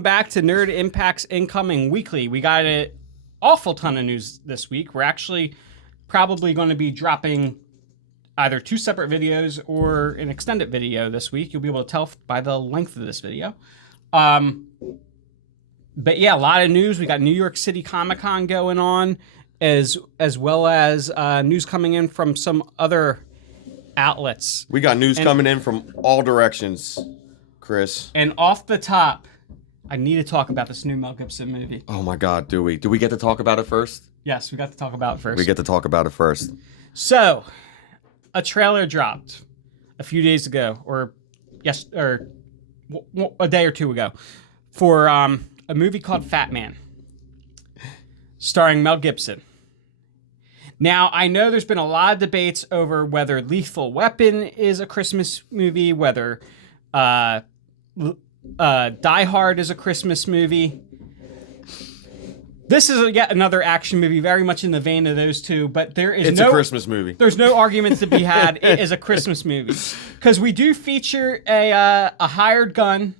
welcome back to Nerd Impact's Incoming Weekly. We got an awful ton of news this week. We're actually probably going to be dropping either 2 separate videos or an extended video this week. You'll be able to tell by the length of this video. But yeah, a lot of news. We got New York City Comic-Con going on, as well as news coming in from some other outlets. We got news coming in from all directions, Chris. And off the top, I need to talk about this new Mel Gibson movie. Oh my God, do we? Do we get to talk about it first? Yes, we got to talk about it first. We get to talk about it first. So, a trailer dropped a few days ago, or a day or two ago, for a movie called Fat Man, starring Mel Gibson. Now, I know there's been a lot of debates over whether Lethal Weapon is a Christmas movie, whether Die Hard is a Christmas movie. This is yet another action movie, very much in the vein of those two, but it's a Christmas movie. There's no argument to be had. It is a Christmas movie, because we do feature a hired gun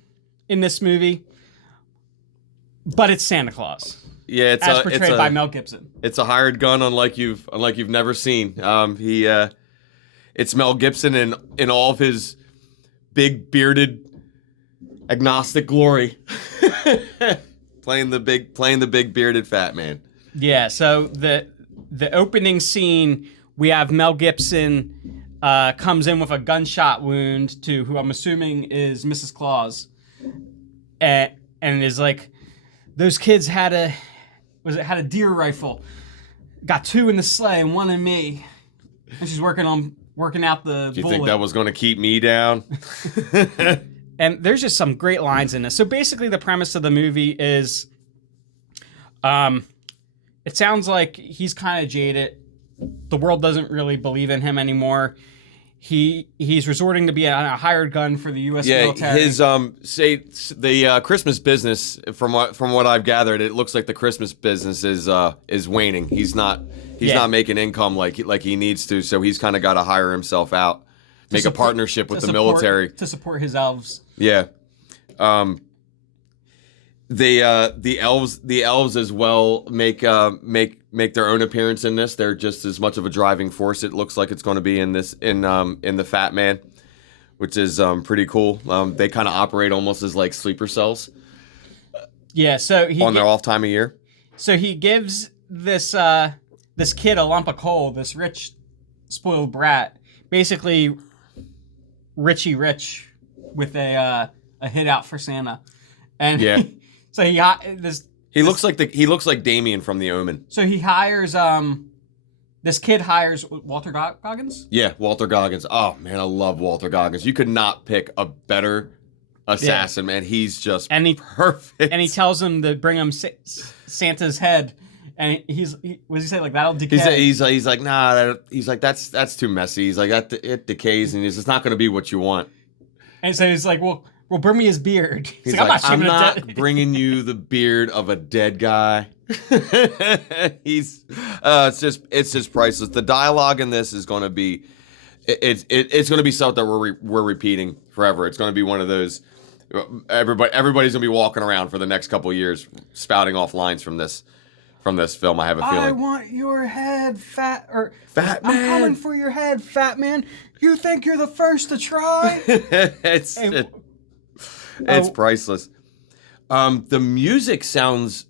in this movie, but it's Santa Claus. Yeah, as portrayed by Mel Gibson. It's a hired gun, unlike you've never seen. It's Mel Gibson in all of his big bearded agnostic glory, playing the big bearded fat man. Yeah. So the opening scene, we have Mel Gibson comes in with a gunshot wound to who I'm assuming is Mrs. Claus, and is like, those kids had a deer rifle, got 2 in the sleigh and 1 in me, and she's working out the Do you bullet. think that was going to keep me down? And there's just some great lines in this. So basically the premise of the movie is, it sounds like he's kind of jaded. The world doesn't really believe in him anymore. He's resorting to be a hired gun for the U.S. military. His the Christmas business, from what I've gathered, it looks like the Christmas business is waning. He's not making income like he needs to, so he's kind of got to hire himself out, make a partnership with the military to support his elves. Yeah, the elves as well make their own appearance in this. They're just as much of a driving force. It looks like it's going to be in the Fat Man, which is pretty cool. They kind of operate almost as like sleeper cells. Yeah, so on their off time of year. So he gives this kid a lump of coal. This rich, spoiled brat, basically Richie Rich with a hit out for Santa, and yeah. So he looks like Damien from The Omen. So he hires this kid hires Walter Goggins. Yeah, Walter Goggins. Oh man, I love Walter Goggins. You could not pick a better assassin, man. He's just perfect. And he tells him to bring him Santa's head, and what does he say? Like, that'll decay. He's like, nah. He's like, that's too messy. He's like, it decays, and it's not going to be what you want. And so he's like, well, bring me his beard. He's like, I'm not bringing you the beard of a dead guy. It's just priceless. The dialogue in this is going to be, it's going to be something that we're repeating forever. It's going to be one of those. Everybody's going to be walking around for the next couple of years, spouting off lines from this film. I have a feeling. I want your head, Fat Man. I'm coming for your head, Fat Man. You think you're the first to try? It's priceless. The music sounds,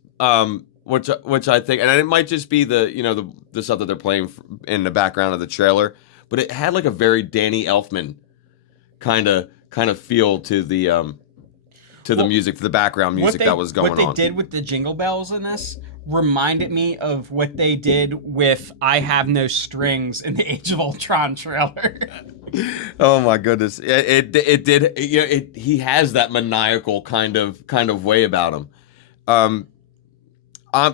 which I think, and it might just be the stuff that they're playing in the background of the trailer, but it had like a very Danny Elfman kind of feel to the music, to the background music that was going on. What they did with the jingle bells in this reminded me of what they did with I Have No Strings in the Age of Ultron trailer. Oh my goodness. It did. He has that maniacal kind of way about him.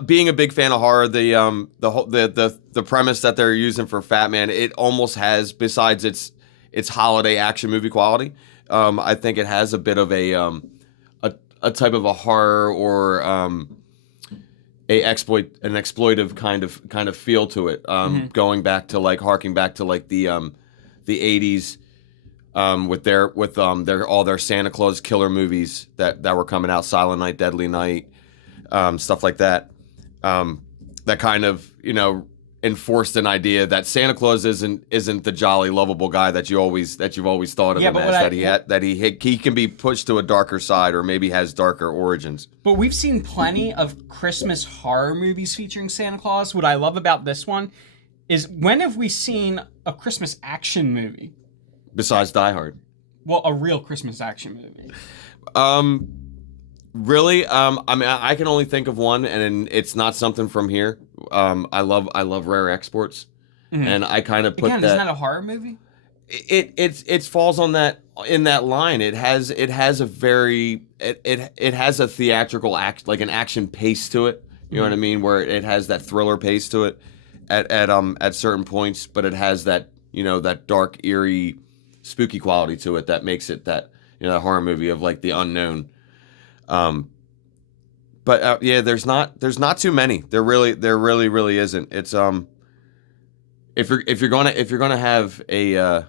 Being a big fan of horror, the premise that they're using for Fat Man, it almost has, besides its holiday action movie quality, I think it has a bit of a type of a horror or an exploitive kind of feel to it. Going back to harking back to the 80s with their all their Santa Claus killer movies that were coming out, Silent Night, Deadly Night, stuff like that. That kind of enforced an idea that Santa Claus isn't the jolly, lovable guy that you've always thought of him as. That he can be pushed to a darker side or maybe has darker origins. But we've seen plenty of Christmas horror movies featuring Santa Claus. What I love about this one is, when have we seen a Christmas action movie? Besides Die Hard. Well, a real Christmas action movie. Really? I mean, I can only think of one, and it's not something from here. I love Rare Exports, and I kind of put isn't that a horror movie? It falls on that in that line. It has a very it has a theatrical like an action pace to it. You know what I mean? Where it has that thriller pace to it at certain points, but it has that that dark, eerie, spooky quality to it that makes it that a horror movie of like the unknown. But yeah, there's not too many. There really isn't. It's if you're gonna have a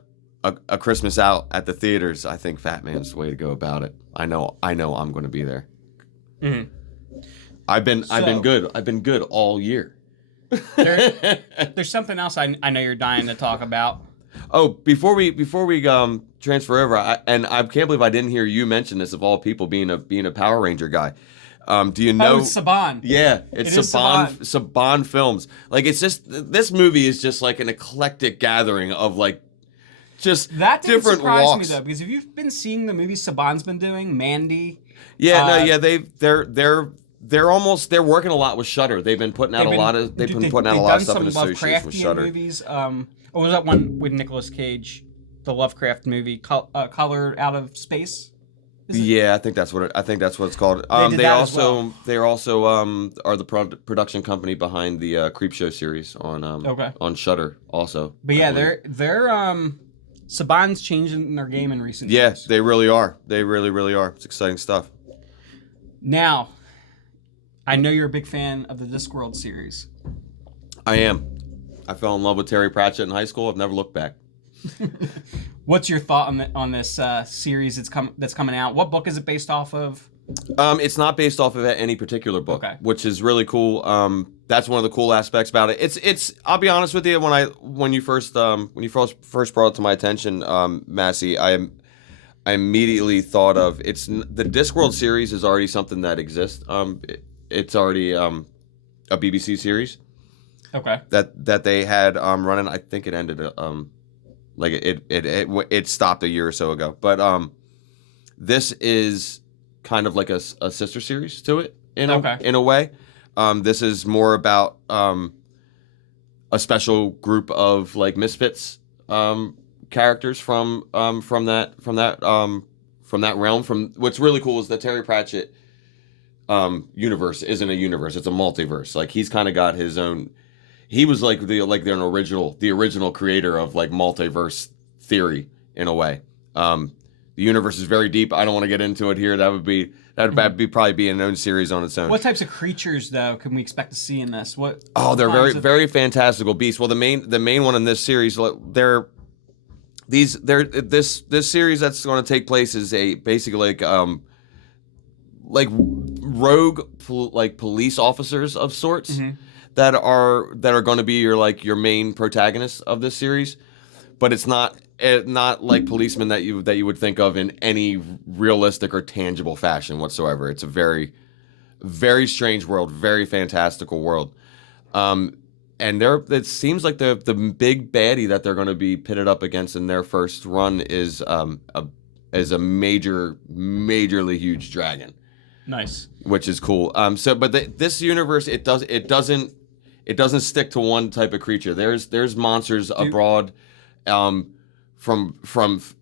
Christmas out at the theaters, I think Fat Man's the way to go about it. I know I'm going to be there. Mm-hmm. I've been good all year. There's something else I know you're dying to talk about. Oh, before we transfer over, I can't believe I didn't hear you mention this, of all people, being a Power Ranger guy. Do you know? Oh, it's Saban. Yeah, it's Saban Films. Like, it's just, this movie is just like an eclectic gathering of like just that didn't different surprise walks. me though, because if you've been seeing the movies Saban's been doing, Mandy. They're working a lot with Shudder. They've been putting out a lot of stuff in association with Shudder. Movies. What was that one with Nicolas Cage? The Lovecraft movie, Colored Out of Space. Yeah, I think that's what it's called. They also are the production company behind the Creepshow series on Shudder also. But yeah, they're Saban's changing their game in recent years. Yes, they really are. They really are. It's exciting stuff. Now, I know you're a big fan of the Discworld series. I am. I fell in love with Terry Pratchett in high school. I've never looked back. What's your thought on this series that's coming out? What book is it based off of? It's not based off of any particular book, which is really cool. That's one of the cool aspects about it. It's. I'll be honest with you. When you first brought it to my attention, Massey, I immediately thought of the Discworld series is already something that exists. It's already a BBC series. Okay. That they had running. I think it ended like it stopped a year or so ago. But this is kind of like a sister series to it in a way. This is more about a special group of like misfits characters from that realm. What's really cool is that Terry Pratchett universe isn't a universe; it's a multiverse. Like, he's kind of got his own. He was like the original creator of like multiverse theory in a way. The universe is very deep. I don't want to get into it here. That would probably be an own series on its own. What types of creatures though can we expect to see in this? They're very fantastical beasts. Well, the main one in this series, this series that's going to take place is basically like rogue police officers of sorts. Mm-hmm. that are going to be your main protagonists of this series, but it's not like policemen that you would think of in any realistic or tangible fashion whatsoever. It's a very, very strange world, very fantastical world, and it seems like the big baddie that they're going to be pitted up against in their first run is a majorly huge dragon. Nice, which is cool. This universe it doesn't stick to one type of creature. There's monsters abroad, from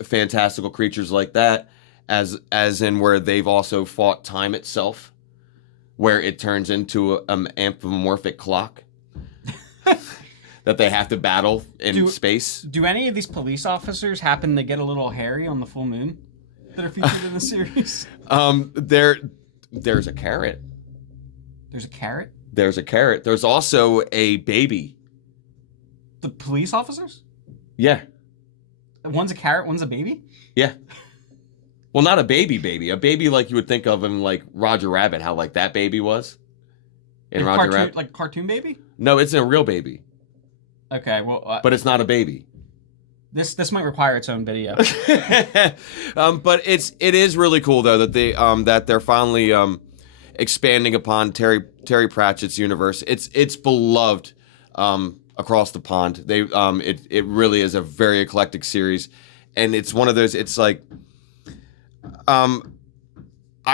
fantastical creatures like that, as in where they've also fought time itself, where it turns into an anthropomorphic clock that they have to battle in space. Do any of these police officers happen to get a little hairy on the full moon that are featured in the series? There's a carrot. There's a carrot? There's a carrot. There's also a baby. The police officers? Yeah. One's a carrot, one's a baby? Yeah. Well, not a baby. A baby like you would think of in like Roger Rabbit, how like that baby was in Like Roger cartoon, Rabbit. like cartoon baby? No, it's a real baby, Okay, well, but it's not a baby. this might require its own video. But it is really cool though that they're finally expanding upon Terry Pratchett's universe. It's beloved across the pond. It really is a very eclectic series, and it's one of those. It's like I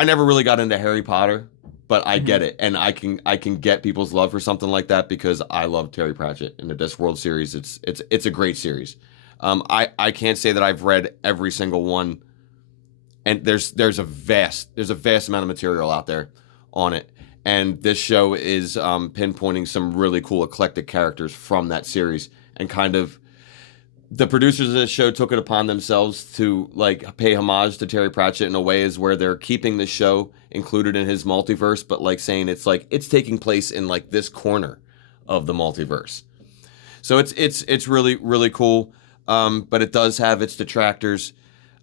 never really got into Harry Potter, but I get it, and I can get people's love for something like that because I love Terry Pratchett in the Discworld series. It's a great series. I can't say that I've read every single one, and there's a vast amount of material out there on it, and this show is pinpointing some really cool eclectic characters from that series, and kind of the producers of this show took it upon themselves to like pay homage to Terry Pratchett in a way is where they're keeping the show included in his multiverse, but like saying it's taking place in like this corner of the multiverse. So it's really, really cool. But it does have its detractors,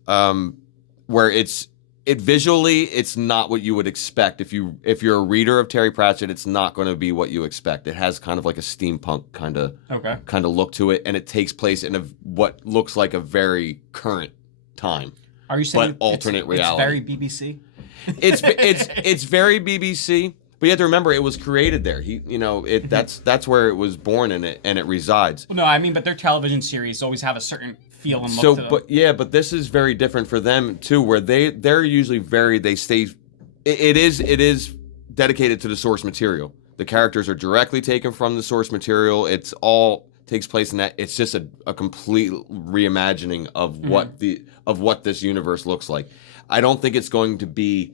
where it visually it's not what you would expect. If you're a reader of Terry Pratchett, it's not going to be what you expect. It has kind of like a steampunk kind of look to it, and it takes place in what looks like a very current time. Are you saying alternate reality? It's very BBC. It's very BBC. But you have to remember, it was created there. That's where it was born, and it resides. Well, no, I mean, but their television series always have a certain feel and look to them. But this is very different for them too, where they're usually they stay. It is dedicated to the source material. The characters are directly taken from the source material. It's all takes place in that. It's just a complete reimagining of what this universe looks like. I don't think it's going to be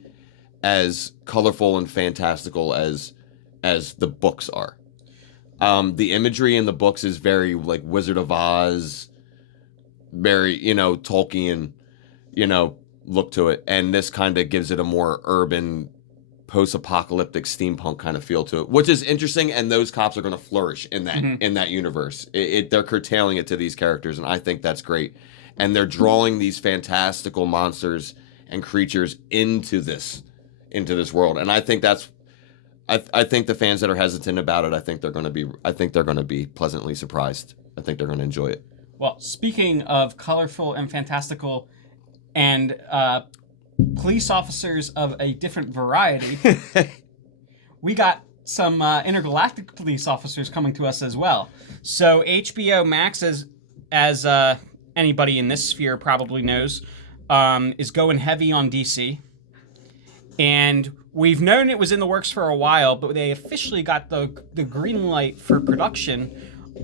as colorful and fantastical as the books are. The imagery in the books is very like Wizard of Oz, very Tolkien, look to it, and this kind of gives it a more urban, post-apocalyptic steampunk kind of feel to it, which is interesting. And those cops are going to flourish in that universe. They're curtailing it to these characters, and I think that's great. And they're drawing these fantastical monsters and creatures into this world, and I think that's. I think the fans that are hesitant about it, I think they're going to be pleasantly surprised. I think they're going to enjoy it. Well, speaking of colorful and fantastical, and police officers of a different variety, we got some intergalactic police officers coming to us as well. So HBO Max, as anybody in this sphere probably knows, is going heavy on DC. And we've known it was in the works for a while, but they officially got the green light for production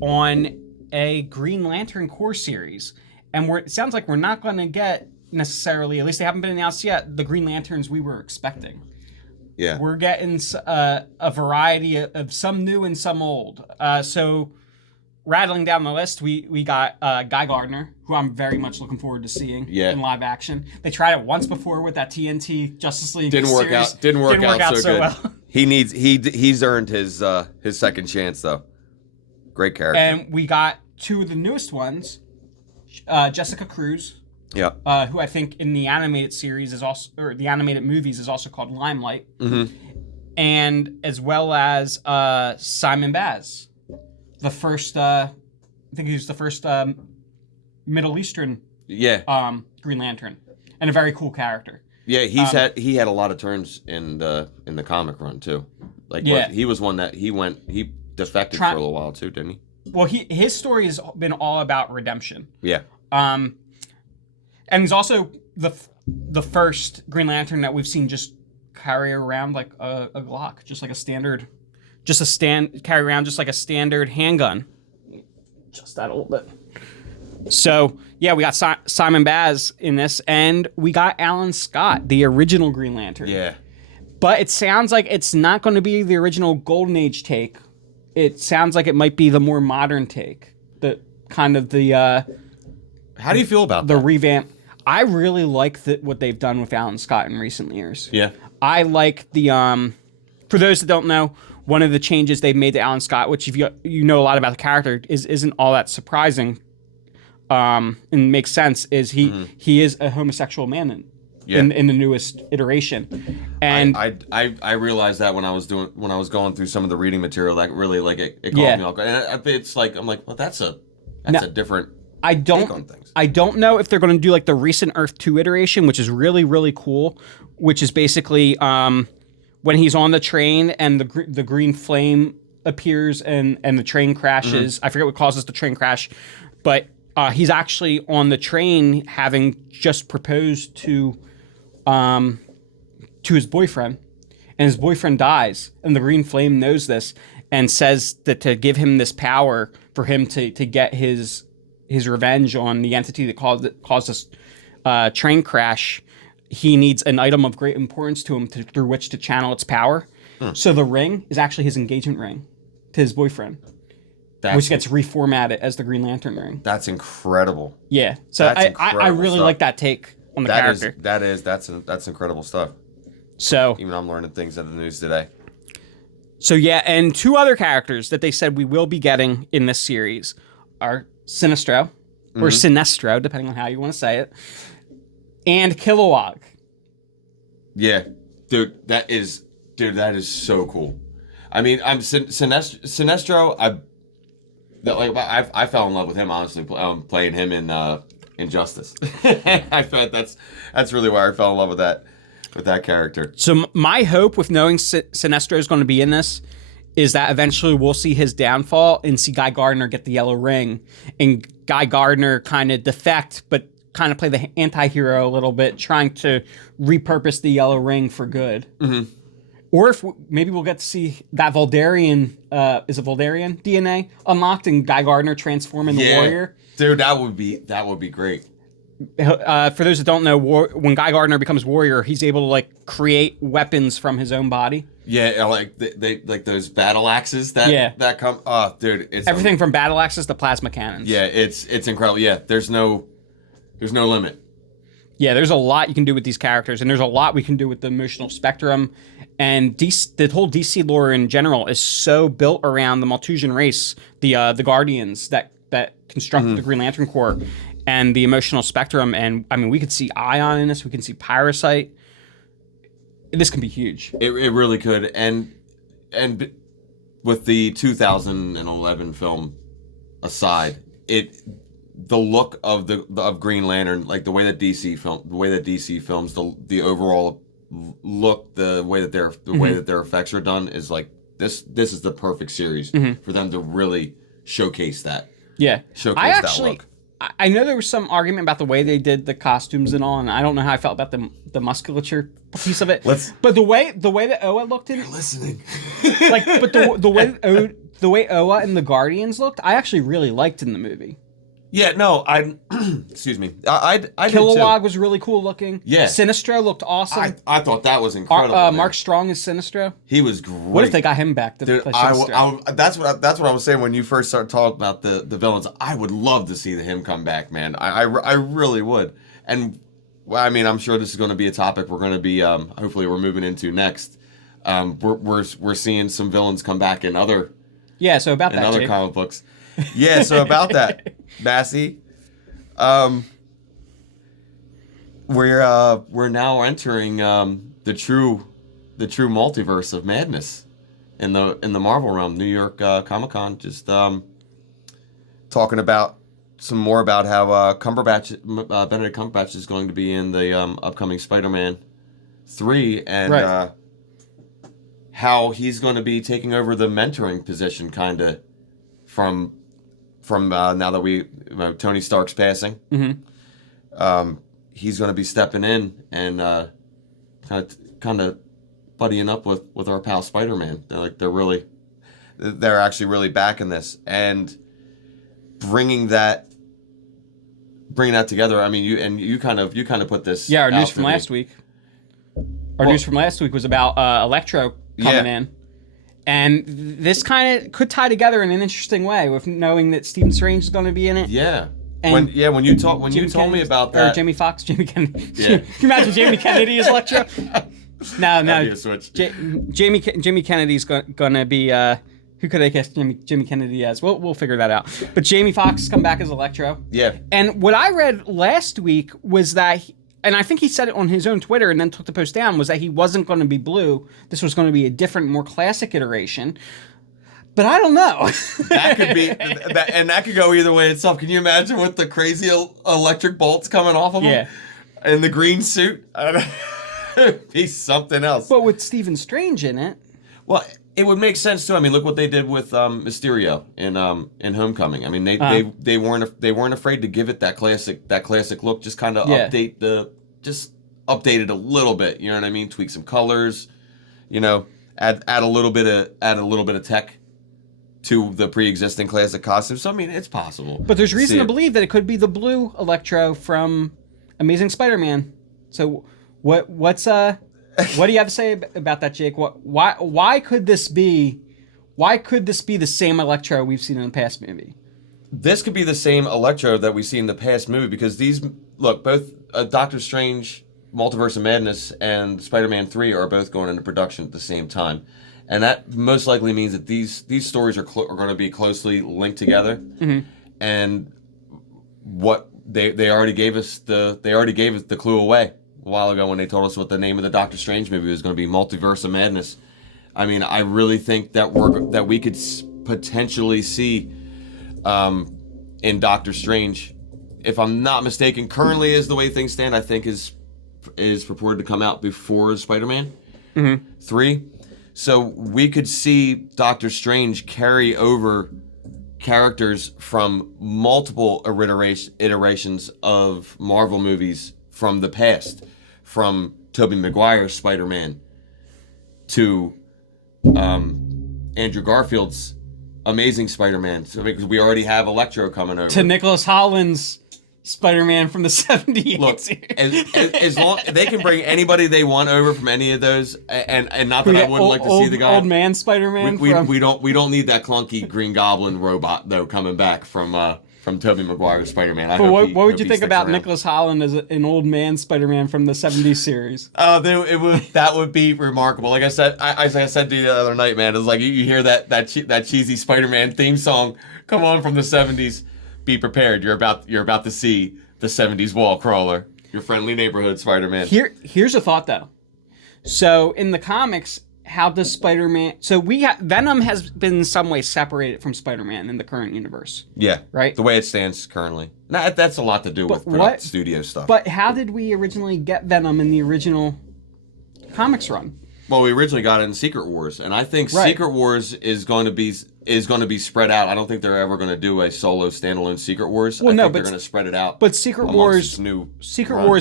on a Green Lantern core series. And it sounds like we're not going to get necessarily, at least they haven't been announced yet, the Green Lanterns we were expecting. Yeah. We're getting a variety of some new and some old. So rattling down the list, we got Guy Gardner, who I'm very much looking forward to seeing in live action. They tried it once before with that TNT Justice League Didn't work series. out. Didn't work out so good. Well. He's earned his second chance though. Great character. And we got two of the newest ones, Jessica Cruz. Yeah. Who I think in the animated series is also, or the animated movies is also called Limelight. Mm-hmm. And as well as Simon Baz. The first, I think he was the first Middle Eastern Green Lantern, and a very cool character. Yeah, he had a lot of turns in the comic run too. Like he was one that he defected for a little while too, didn't he? Well, his story has been all about redemption. Yeah. And he's also the first Green Lantern that we've seen just carry around like a Glock, just like a standard. Carry around just like a standard handgun. Just that a little bit. So, yeah, we got Simon Baz in this, and we got Alan Scott, the original Green Lantern. Yeah. But it sounds like it's not going to be the original Golden Age take. It sounds like it might be the more modern take. The kind of the... How do you feel about the revamp? I really like what they've done with Alan Scott in recent years. Yeah. I like the... for those that don't know... One of the changes they've made to Alan Scott, which if you know a lot about the character, isn't all that surprising. and makes sense, is he is a homosexual man in the newest iteration. And I realized that when I was going through some of the reading material, that really like it caught me off guard. And it's like I'm like, well, that's a different take on things. I don't know if they're going to do like the recent Earth 2 iteration, which is really, really cool, which is basically when he's on the train and the green flame appears and the train crashes. I forget what causes the train crash, but he's actually on the train having just proposed to his boyfriend, and his boyfriend dies, and the green flame knows this and says that to give him this power for him to get his revenge on the entity that caused this train crash, he needs an item of great importance to him through which to channel its power. So the ring is actually his engagement ring to his boyfriend, which gets reformatted as the Green Lantern ring. That's incredible. Yeah. So I really like that take on the character. That's incredible stuff. So even I'm learning things in the news today. So yeah, and two other characters that they said we will be getting in this series are Sinestro, or Sinestro, depending on how you want to say it, and Kilowog. Yeah, dude, that is so cool. I mean, I'm Sinestro. I fell in love with him, honestly, playing him in Injustice. I thought that's really why I fell in love with that character. So my hope with knowing Sinestro is going to be in this is that eventually we'll see his downfall and see Guy Gardner get the yellow ring, and Guy Gardner kind of defect, but kind of play the anti-hero a little bit, trying to repurpose the yellow ring for good. Or if maybe we'll get to see that Voldarian, is it Voldarian DNA unlocked, and Guy Gardner transform in the Warrior. Dude, that would be great. For those that don't know, when Guy Gardner becomes Warrior, he's able to like create weapons from his own body. Yeah, like they like those battle axes that come. Oh, dude, it's everything from battle axes to plasma cannons. Yeah, it's incredible. Yeah, there's no limit. Yeah, there's a lot you can do with these characters, and there's a lot we can do with the emotional spectrum. And the whole DC lore in general is so built around the Malthusian race, the Guardians that constructed the Green Lantern Corps, and the emotional spectrum. And I mean, we could see Ion in this. We can see Parasite. This can be huge. It really could. And with the 2011 film aside, the look of Green Lantern, like the way that DC films the overall look, the way that their effects are done is like this is the perfect series for them to really showcase that. Yeah. That look. I know there was some argument about the way they did the costumes and all, and I don't know how I felt about the musculature piece of it. But the way that Oa looked in, you're listening. but the way Oa and the Guardians looked, I actually really liked in the movie. Yeah, no, excuse me. I Kilowog was really cool looking. Yeah. Sinestro looked awesome. I thought that was incredible. Mark Strong is Sinestro. He was great. What if they got him back to play Sinestro? That's what I was saying when you first started talking about the villains. I would love to see him come back, man. I really would. And well, I mean, I'm sure this is going to be a topic we're going to be hopefully we're moving into next. We're seeing some villains come back in other other comic books. Yeah, so about that, Massey, we're now entering the true multiverse of madness in the Marvel realm. New York Comic-Con just talking about some more about how Benedict Cumberbatch is going to be in the upcoming Spider-Man 3, and how he's going to be taking over the mentoring position, kind of from now that Tony Stark's passing. He's going to be stepping in and kind of buddying up with our pal Spider-Man. They're actually really backing this and bringing that together. I mean, you kind of put this. Yeah, our news from last week. News from last week was about Electro coming in. And this kind of could tie together in an interesting way with knowing that Stephen Strange is going to be in it. Yeah. And when you told me about that, or Jamie Foxx, Jamie Kennedy. Yeah. Can you imagine Jamie Kennedy as Electro? No. That'd be a switch. Jamie Kennedy's going to be Who could I cast Jimmy Kennedy as? We'll figure that out. But Jamie Foxx come back as Electro. Yeah. And what I read last week was that, and I think he said it on his own Twitter and then took the post down, was that he wasn't going to be Blue. This was going to be a different, more classic iteration. But I don't know. That could be, and that could go either way itself. Can you imagine with the crazy electric bolts coming off of him? Yeah. And the green suit? It'd be something else. But with Stephen Strange in it. Well, it would make sense too. I mean, look what they did with Mysterio in Homecoming. I mean, they weren't afraid to give it that classic look. Just kind of update it a little bit. You know what I mean? Tweak some colors. You know, add a little bit of tech to the pre-existing classic costume. So I mean, it's possible. But there's reason to believe that it could be the blue Electro from Amazing Spider-Man. So what do you have to say about that, Jake? Why could this be the same Electro we've seen in the past movie? This could be the same Electro that we see in the past movie because both Doctor Strange, Multiverse of Madness, and Spider-Man 3 are both going into production at the same time. And that most likely means that these stories are going to be closely linked together. Mm-hmm. And what they already gave us the clue away a while ago when they told us what the name of the Doctor Strange movie was going to be, Multiverse of Madness. I mean, I really think that we could potentially see in Doctor Strange, if I'm not mistaken, currently is the way things stand, I think is purported to come out before Spider-Man 3. So we could see Doctor Strange carry over characters from multiple iterations of Marvel movies from the past, from Tobey Maguire's Spider-Man to Andrew Garfield's Amazing Spider-Man. So because we already have Electro coming over. To Nicholas Holland's Spider-Man from the 78 Look, series. as long they can bring anybody they want over from any of those, and not that I wouldn't like to see the guy. Old man Spider-Man. We don't need that clunky Green Goblin robot though coming back from Tobey Maguire's Spider-Man. But what would you think about Nicholas Holland as an old man Spider-Man from the 70s series? That would be remarkable. Like I said to you the other night, man. It's like you hear that cheesy Spider-Man theme song come on from the 70s. Be prepared. You're about to see the 70s wall crawler. Your friendly neighborhood Spider-Man. Here's a thought though. So in the comics, how does Spider-Man? So Venom has been in some way separated from Spider-Man in the current universe. Yeah. Right. The way it stands currently. That's a lot to do with studio stuff. But how did we originally get Venom in the original comics run? Well, we originally got it in Secret Wars, and I think Secret Wars is going to be spread out. I don't think they're ever going to do a solo standalone Secret Wars. Well, I think they're going to spread it out. But Secret Wars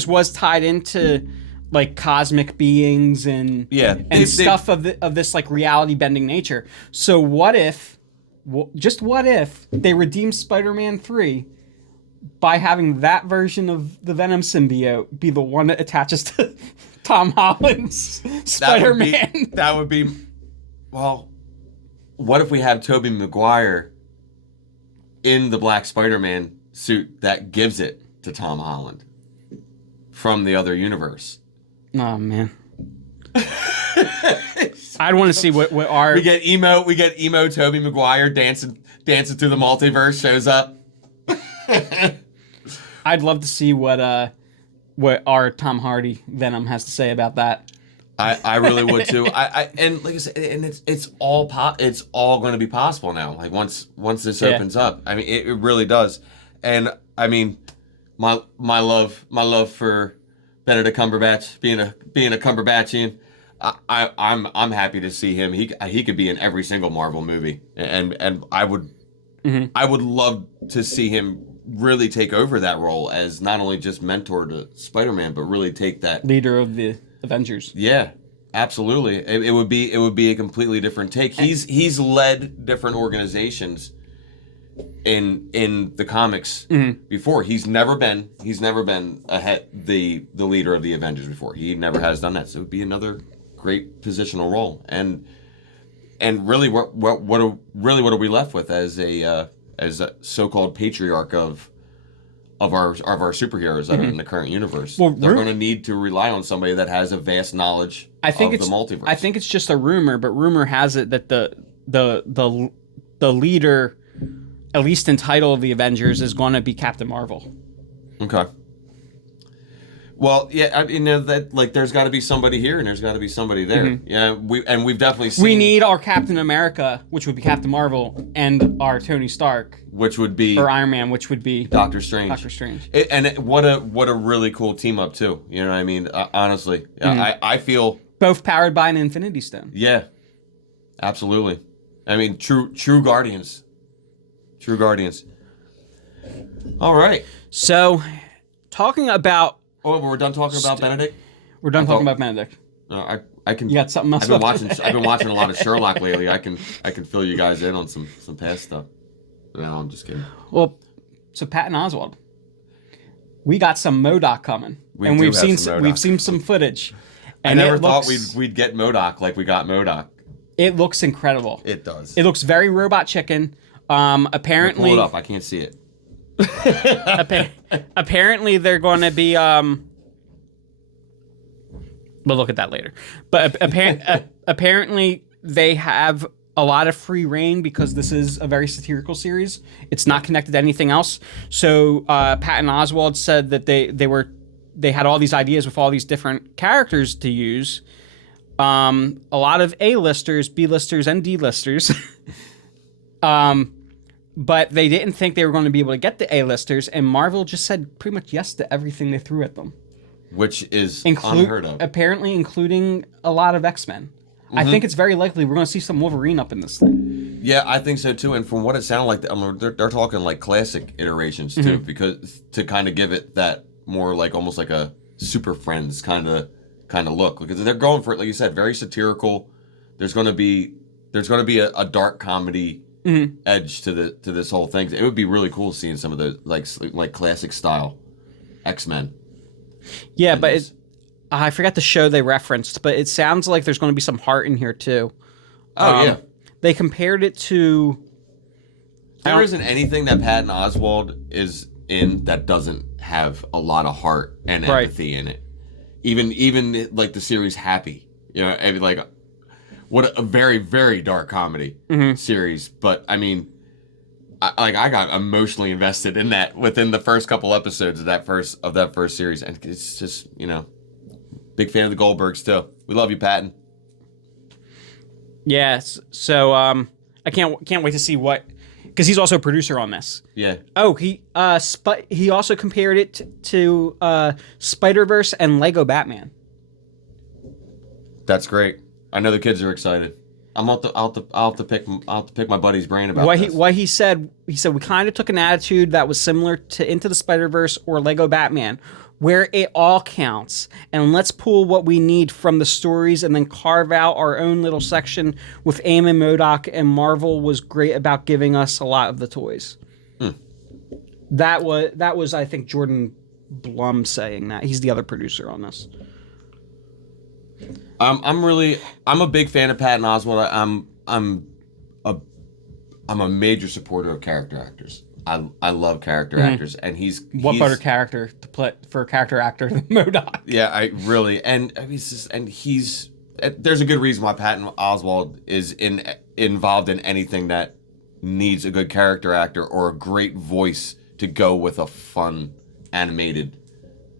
was tied into like cosmic beings and stuff of this like reality bending nature. So what if they redeem Spider-Man 3 by having that version of the Venom symbiote be the one that attaches to Tom Holland's Spider-Man? That would be well, what if we have Tobey Maguire in the black Spider-Man suit that gives it to Tom Holland from the other universe? Oh man. I'd want to see what our we get emo Tobey Maguire dancing through the multiverse shows up. I'd love to see what our Tom Hardy Venom has to say about that. I really would too. And like I said, and it's all going to be possible now. Like once this opens up, I mean, it really does. And I mean, my love for Benedict Cumberbatch being a Cumberbatchian, I'm happy to see him. He could be in every single Marvel movie, and I would love to see him really take over that role as not only just mentor to Spider-Man, but really take that leader of the Avengers. Yeah, absolutely. It would be a completely different take. He's led different organizations in the comics before. He's never been the leader of the Avengers before. He never has done that. So it would be another great positional role. And really, what are we left with as a so-called patriarch of our superheroes that are in the current universe? Well, they're going to need to rely on somebody that has a vast knowledge of the multiverse. I think it's just a rumor, but rumor has it that the leader, at least in title of the Avengers, is going to be Captain Marvel. Okay. Well, yeah, that like there's got to be somebody here and there's got to be somebody there. Mm-hmm. Yeah, we've definitely seen. We need our Captain America, which would be Captain Marvel, and our Tony Stark, which would be or Iron Man, which would be Doctor Strange. Doctor Strange. What a really cool team up too. You know what I mean? Honestly, I feel both powered by an Infinity Stone. Yeah, absolutely. I mean, true Guardians. True Guardians. All right. So, talking about. Oh, we're done talking about Benedict. We're done talking about Benedict. I can. You got something else? I've been watching a lot of Sherlock lately. I can fill you guys in on some past stuff. No, I'm just kidding. Well, so Patton Oswalt, we got some MODOK coming, and we've seen some footage. And I never thought we'd get MODOK like we got MODOK. It looks incredible. It does. It looks very Robot Chicken. Apparently, pull it up. I can't see it. Apparently, they're going to be. We'll look at that later. But apparently, they have a lot of free reign because this is a very satirical series. It's not connected to anything else. So Patton Oswalt said that they had all these ideas with all these different characters to use. A lot of A-listers, B-listers, and D-listers. But they didn't think they were going to be able to get the A-listers, and Marvel just said pretty much yes to everything they threw at them. Which is unheard of. Apparently including a lot of X-Men. Mm-hmm. I think it's very likely we're going to see some Wolverine up in this thing. Yeah, I think so too. And from what it sounded like, they're talking like classic iterations too, Mm-hmm. because to kind of give it that more like almost like a Super Friends kind of look. Because they're going for it, like you said, very satirical. There's going to be a dark comedy edge to this whole thing. It would be really cool seeing some of the like classic style X-Men. Yeah, but I forgot the show they referenced, but it sounds like there's going to be some heart in here too. Oh yeah, they compared it to. There isn't anything that Patton Oswalt is in that doesn't have a lot of heart and empathy in it. Even like the series Happy, you know, I mean, like what a very very dark comedy series. But I mean, I got emotionally invested in that within the first couple episodes of that first series, and it's just, you know, big fan of the Goldbergs too. We love you, Patton. Yes, so I can't wait to see what, because he's also a producer on this. Yeah. Oh, he also compared it to Spider-Verse and Lego Batman. That's great. I know the kids are excited. I'll have to pick my buddy's brain about this. He said we kind of took an attitude that was similar to Into the Spider-Verse or Lego Batman, where it all counts, and let's pull what we need from the stories and then carve out our own little section with AIM and MODOK, and Marvel was great about giving us a lot of the toys. That was I think Jordan Blum saying that. He's the other producer on this. I'm a big fan of Patton Oswalt. I'm a major supporter of character actors. I love character actors, and he's better character to play for a character actor than MODOK? Yeah, I really, and I mean, there's a good reason why Patton Oswalt is involved in anything that needs a good character actor or a great voice to go with a fun animated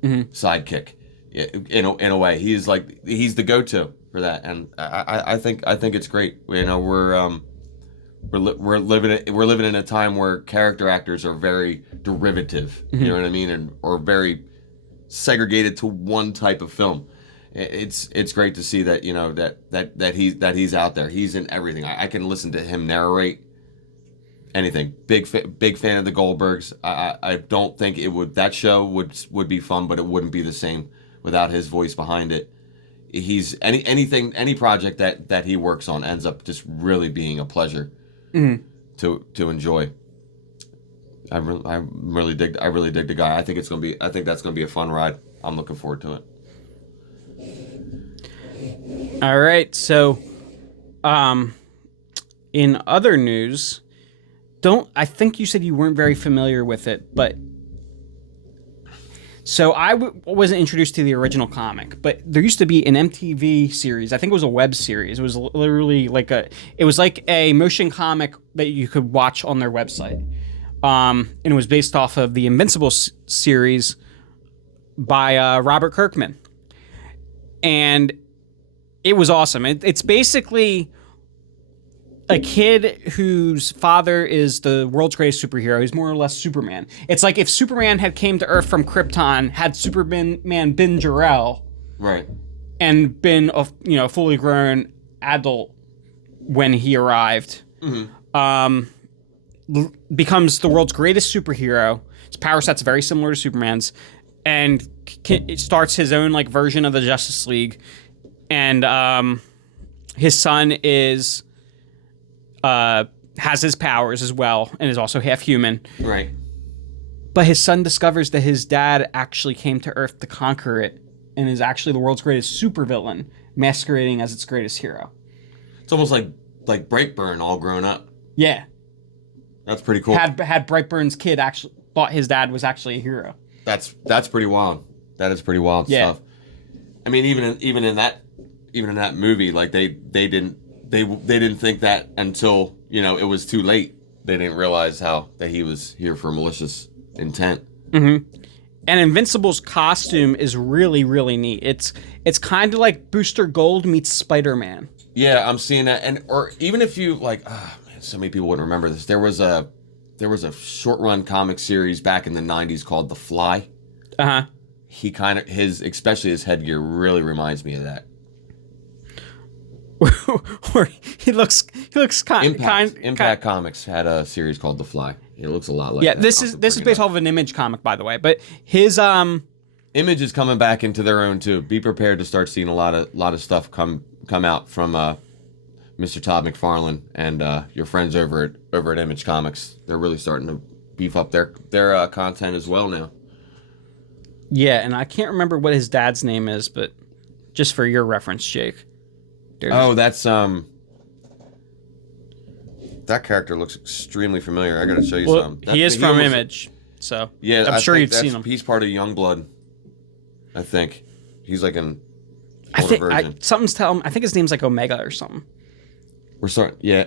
sidekick. In a way, he's the go-to for that, and I think it's great. You know, we're living in a time where character actors are very derivative. You know what I mean, or very segregated to one type of film. It's great to see that, you know, that he's out there. He's in everything. I can listen to him narrate anything. Big fan of the Goldbergs. I don't think that show would be fun, but it wouldn't be the same without his voice behind it. He's any project that he works on ends up just really being a pleasure to enjoy. I really dig the guy. I think that's gonna be a fun ride. I'm looking forward to it. All right, so in other news, I think you said you weren't very familiar with it, but So I wasn't introduced to the original comic, but there used to be an MTV series. I think it was a web series. It was literally like a motion comic that you could watch on their website. And it was based off of the Invincible series by Robert Kirkman. And it was awesome. It's basically a kid whose father is the world's greatest superhero. He's more or less Superman. It's like if Superman had came to Earth from Krypton, had Superman been Jor-El, Right. and been a fully grown adult when he arrived, becomes the world's greatest superhero. His power set's very similar to Superman's, and it starts his own like version of the Justice League. And his son is has his powers as well, and is also half human. Right. But his son discovers that his dad actually came to Earth to conquer it, and is actually the world's greatest supervillain, masquerading as its greatest hero. It's almost like Brightburn all grown up. Yeah. That's pretty cool. Had Brightburn's kid actually thought his dad was actually a hero. That's pretty wild. That is pretty wild stuff. I mean, even in that movie, like they didn't think that until it was too late. They didn't realize that he was here for malicious intent. Mm-hmm. And Invincible's costume is really, really neat. It's kind of like Booster Gold meets Spider-Man. Yeah, I'm seeing that. Or even if you like, man, so many people wouldn't remember this. There was a short run comic series back in the 90s called The Fly. Uh-huh. He especially his headgear really reminds me of that. Or he looks kind Impact Comics had a series called The Fly. It looks a lot like that. This is based off of an Image comic, by the way. But his Image is coming back into their own too. Be prepared to start seeing a lot of stuff come out from Mr. Todd McFarlane and your friends over at Image Comics. They're really starting to beef up their content as well now. Yeah, and I can't remember what his dad's name is, but just for your reference, Jake. That's that character looks extremely familiar. I gotta show you some. He is from Image, so yeah, I'm sure you've seen him. He's part of Youngblood, I think. He's like an older version. Something's telling him. I think his name's like Omega or something. We're sorry. Yeah.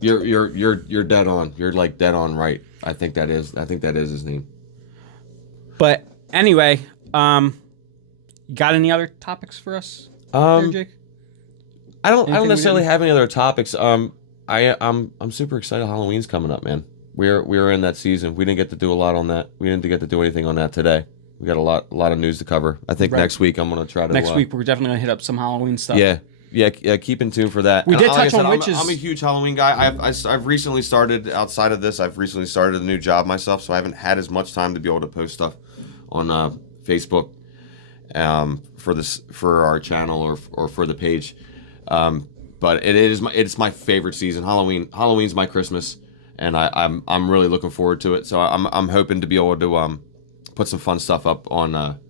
You're dead on. You're like dead on right. I think that is his name. But anyway, got any other topics for us, there, Jake? I don't necessarily have any other topics. I'm super excited. Halloween's coming up, man. We're in that season. We didn't get to do a lot on that. We didn't get to do anything on that today. We got a lot of news to cover. I think next week I'm gonna try to. Next week we're definitely gonna hit up some Halloween stuff. Yeah. Keep in tune for that. We did touch on witches. I'm a huge Halloween guy. I've recently started outside of this. I've recently started a new job myself, so I haven't had as much time to be able to post stuff on Facebook for our channel or for the page. But it's my favorite season. Halloween's my Christmas, and I'm really looking forward to it. So I'm hoping to be able to put some fun stuff up on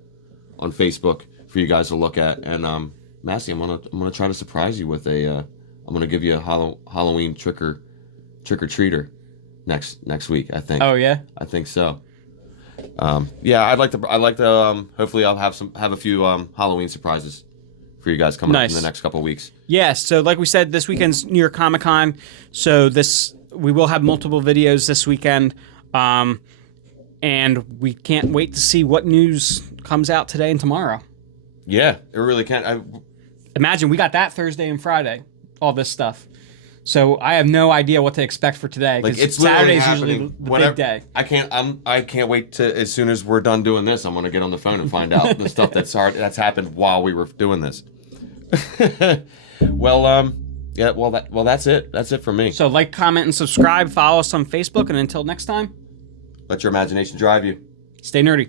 Facebook for you guys to look at. And Massey, I'm gonna try to surprise you with I'm gonna give you a Halloween trick or treater next week. I think. Oh yeah. I think so. I'd like to. Hopefully, I'll have a few Halloween surprises for you guys coming up in the next couple of weeks. Yeah. So, like we said, this weekend's New York Comic Con. So we will have multiple videos this weekend, and we can't wait to see what news comes out today and tomorrow. Yeah, it really can. Imagine we got that Thursday and Friday, all this stuff. So I have no idea what to expect for today, because Saturday's usually the big day. I can't wait to, as soon as we're done doing this, I'm gonna get on the phone and find out the stuff that's happened while we were doing this. That's it. That's it for me. So like, comment, and subscribe. Follow us on Facebook, and until next time, let your imagination drive you. Stay nerdy.